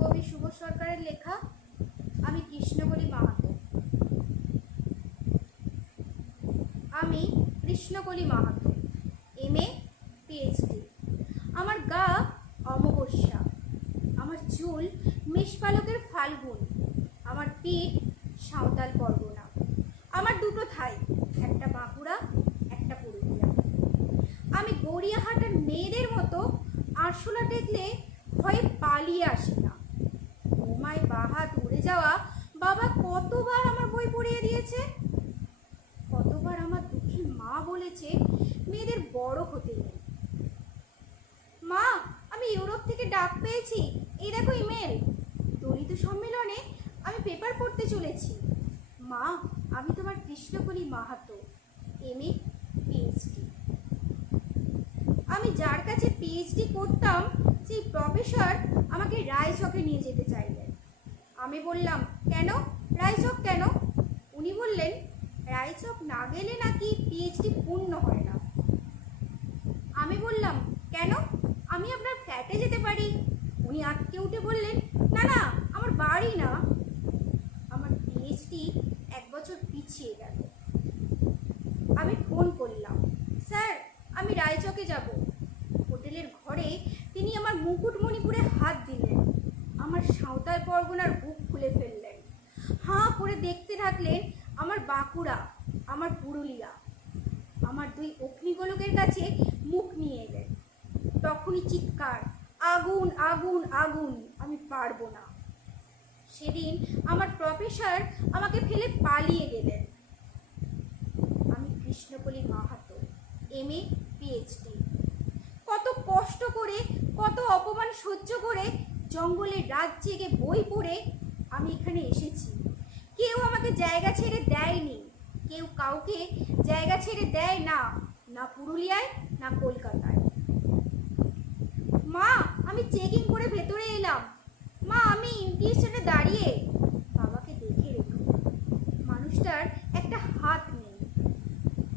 কবি শুভ সরকারের লেখা, আমি কৃষ্ণকলি মাহাতো। আমি Krishnakali Mahato M A PhD আমার গা অমাবস্যা, আমার চুল মেষপালকের ফাল্গুন, আমার পিঠ সাঁওতাল পরগনা। আমার দুটো থাই, একটা বাঁকুড়া, একটা পুরুলিয়া। আমি গড়িয়াহাটার মেয়েদের মতো আরশোলা টেকলে ভয়ে পালিয়ে আসি না। ঘুমায় বাহাত ধরে যাওয়া বাবা কতবার আমার বই পড়িয়ে দিয়েছে? কতবার আমার দুঃখী মা বলেছে মেয়েদের বড় হতে নেই। মা, আমি ইউরোপ থেকে ডাক পেয়েছি। এই দেখো ইমেল। দলিত সম্মেলনে আমি পেপার পড়তে চলেছি। মা, আমি তোমার Krishnakali Mahato, M A, PhD. আমি যার কাছে পিএইচডি করতাম, সেই প্রফেসর আমাকে রায়চকে নিয়ে যেতে চাইলেন। আমি বললাম, কেন? রায়চক কেন? উনি বললেন, রায়চক না গেলে নাকি পিএইচডি পূর্ণ হয় না। আমি বললাম, কেন? আমি আপনার ফ্ল্যাটে যেতে পারি। উনি আটকে উঠে বললেন, না না, আমার বাড়ি না। আমার পিএইচডি এক বছর পিছিয়ে গেল। আমি ফোন করলাম, স্যার, আমি রায়চকে যাব। হোটেলের ঘরে তিনি আমার মুকুটমণিপুরে হাত দিলেন। আমার সাঁওতাল পরগনার বুক খুলে ফেললেন। হাঁ করে দেখতে থাকলেন আমার বাঁকুড়া, আমার পুরুলিয়া। আমার দুই অগ্নিগোলকের কাছে মুখ নিয়ে এলেন। তখনই চিৎকার, আগুন আগুন আগুন, আমি পারব না। সেদিন আমার প্রফেসর আমাকে ফেলে পালিয়ে গেলেন। আমি Krishnakali Mahato M A PhD কত কষ্ট করে, কত অপমান সহ্য করে জঙ্গলের রাত জেগে বই পড়ে আমি এখানে এসেছি। কেউ আমাকে জায়গা ছেড়ে দেয়নি। কেউ কাউকে জায়গা ছেড়ে দেয় না না পুরুলিয়ায়, না কলকাতায়। মা, আমি চেকিং করে ভেতরে এলাম। মা, আমি ইনটিউশনে দাঁড়িয়ে। বাবাকে দেখে রেখো। মানুষটার একটা হাত নেই।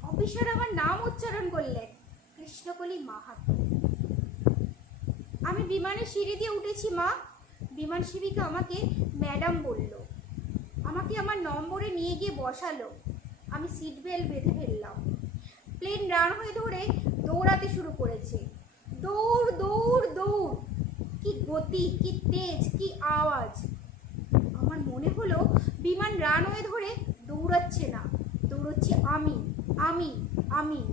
অফিসার আমার নাম উচ্চারণ করলেন, কৃষ্ণকলি মাহাতো। আমি বিমানের সিঁড়ি দিয়ে উঠেছি মা। বিমান সেবিকা আমাকে ম্যাডাম বলল। আমাকে আমার নম্বরে নিয়ে গিয়ে বসালো। আমি সিট বেল্ট বেঁধে ফেললাম। প্লেন রান হয়ে ধরে দৌড়াতে শুরু করেছে। দৌড় দৌড় দৌড়। কি গতি, কি তেজ, কি আওয়াজ। আমার মনে হলো বিমান রান হয়ে ধরে দৌড়াচ্ছে না। দৌড়চ্ছে আমি আমি আমি।